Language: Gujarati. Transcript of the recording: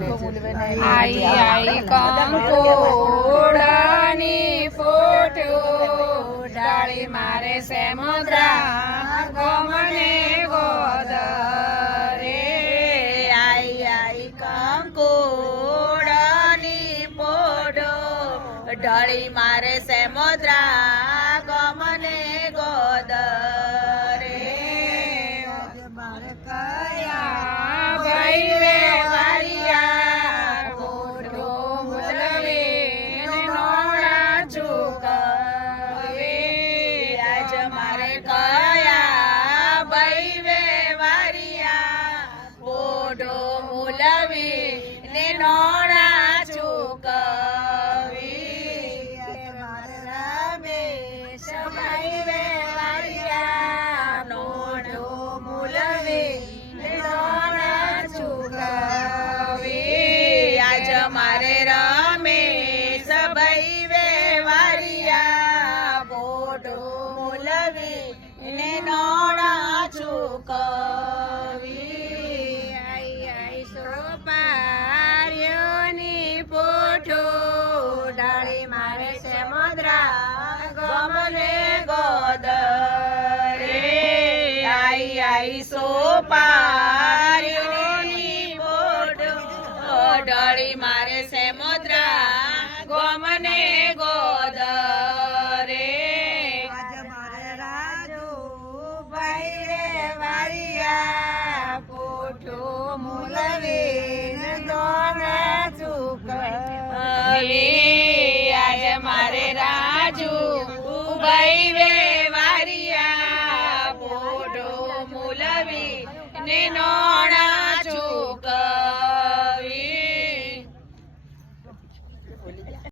આઈ આઈ કંકોડાની ફોટો ડાળી મારે સેમોદરા ગમને ગોદ રે આઈ આઈ કંકોડાની ફોટો ઢળી મારે સેમોદરા ગમને ગોદ રે મારે કયા ભાઈ રે વારિયા ફોટો મુલવે નોણા ચૂકવે આજ મારે કયા ભાઈ વે વારિયા બોડો મુલવી ને નોણા ચૂકવી મારે રમેશ ભાઈ વે વારિયા નોડો મુલવી ને નોણા ચૂકવી આજ મારે રમેશ ભાઈ વે વારિયા બોડો મુલવી ને નોણા ચૂકવી આઈ આઈ સોપારીઓની પોઠો ડાળી મારે સેમોદરા ગમને ગોદ રે આઈ આઈ સોપારીઓની બોડો ઢળી મારે સેમોદરા ગમને ગોદ રે આજ મારે રાજુ ભાઈ રે વારિયા પોઠો મુલવી દોના ચૂકવી આજ મારે રાજુ ભાઈ વે વારિયા પોઠો મુલવી ને નોણા ચૂકવી